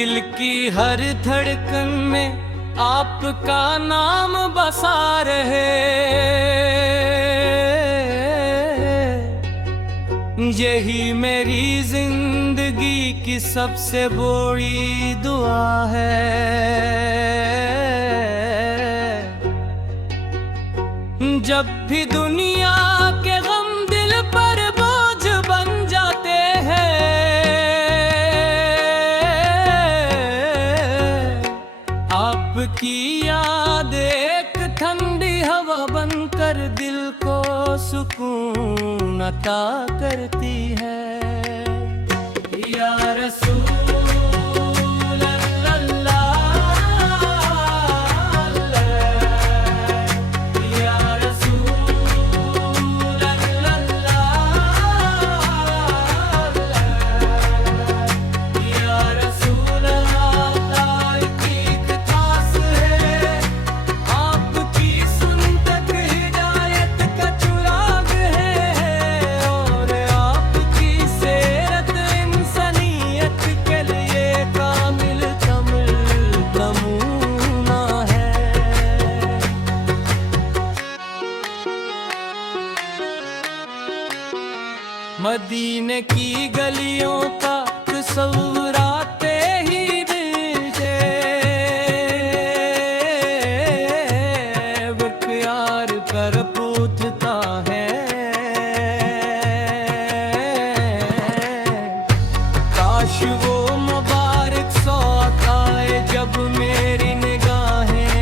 दिल की हर धड़कन में आपका नाम बसा रहे, यही मेरी जिंदगी की सबसे बड़ी दुआ है। जब भी दुनिया के गम दिल पर बोझ बन जाते हैं, आपकी याद एक ठंडी हवा बनकर दिल को सुकून अता करती है। या रसूल मदीने की गलियों का तस्वीर आते ही दिल से प्यार कर पूछता है। काश वो मुबारक सौत आए जब मेरी निगाहें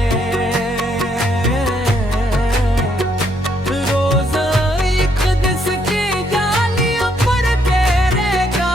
रोज़ एक दिस की जालियों पर तेरे का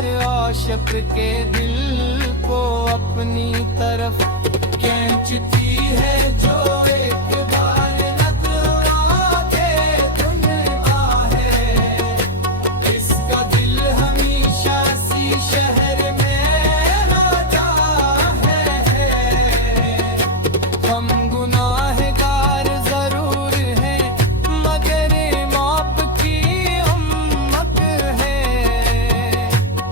हर आशिक के दिल को अपनी तरफ खींचती है जो एक बार नजर के धुन आहे। इसका दिल हमेशा सी शहर में रोजा है। हम गुनाहगार जरूर हैं मगर माफ की उम्मत है।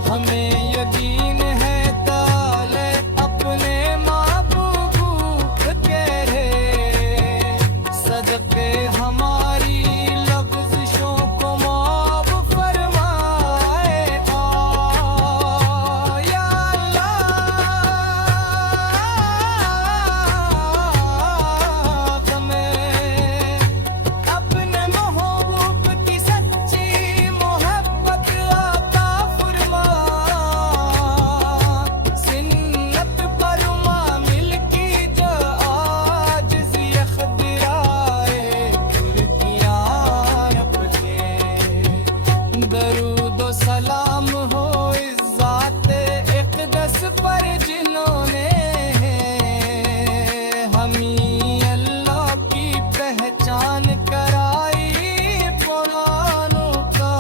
हमें यकीन है ताले अपने महबूब के रे। सदके हमारी लफ्ज़ों को माफ फरमाए या अल्लाह। हमें अपने महबूब की सच्ची मोहब्बत अता फरमा। सिन्नत परमा मिलकी जो आजिज़ यखदिराए कुर्कियाँ अपने। दरूद व सलाम हो इस ज़ात इक़दस पर जिन्होंने हमें अल्लाह की पहचान कराई। पुरानों का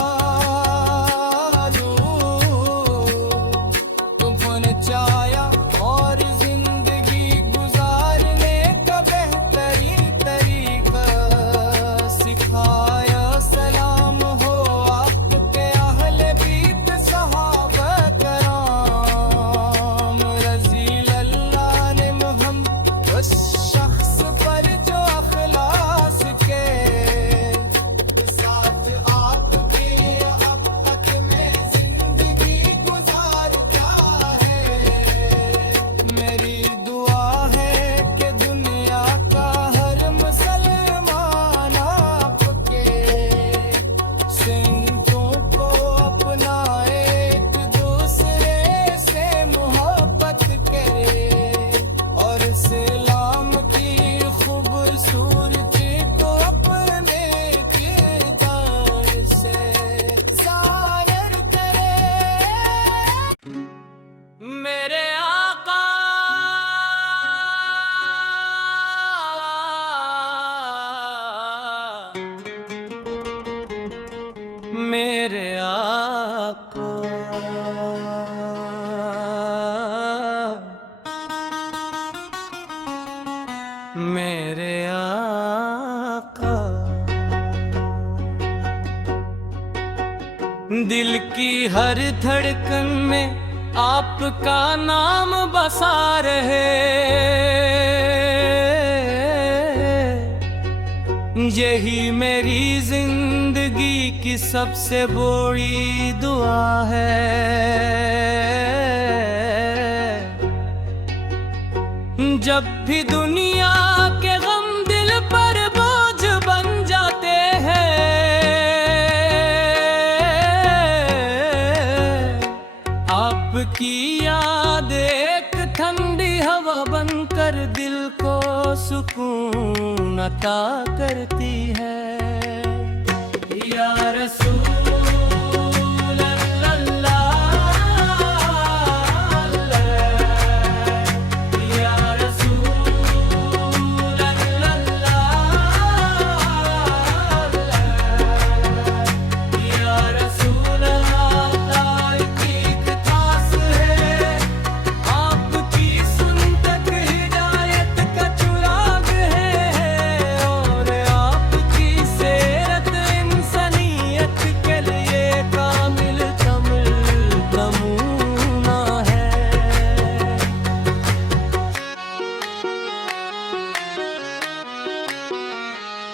तुमने चाया और जिंदगी गुजारने का बेहतरीन तरीका सिखाया। सलाम हो आपके अहले बीत सहाबा कराम। रज़ील अल्लाह ने मोहम्मद उस शख्स पर जो अखलास के साथ आपके अब तक में जिंदगी गुजारता है। मेरी दुआ है कि दुनिया का हर मुसलमान आपके सिंतों को अपनाए, एक दूसरे से मोहब्बत करे और इस्लाम की खूबसूरती को अपने किरदार से ज़ाहिर करे। मेरे आका मेरे आका मेरे आका। दिल की हर धड़कन में आपका नाम बसा रहे। यही मेरी जिंदगी की सबसे बड़ी दुआ है। जब भी दुनिया के गम दिल पर बोझ बन जाते हैं, आपकी याद एक ठंडी हवा बनकर दिल को सुकून अता करती है। या रसूल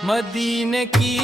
मदीने की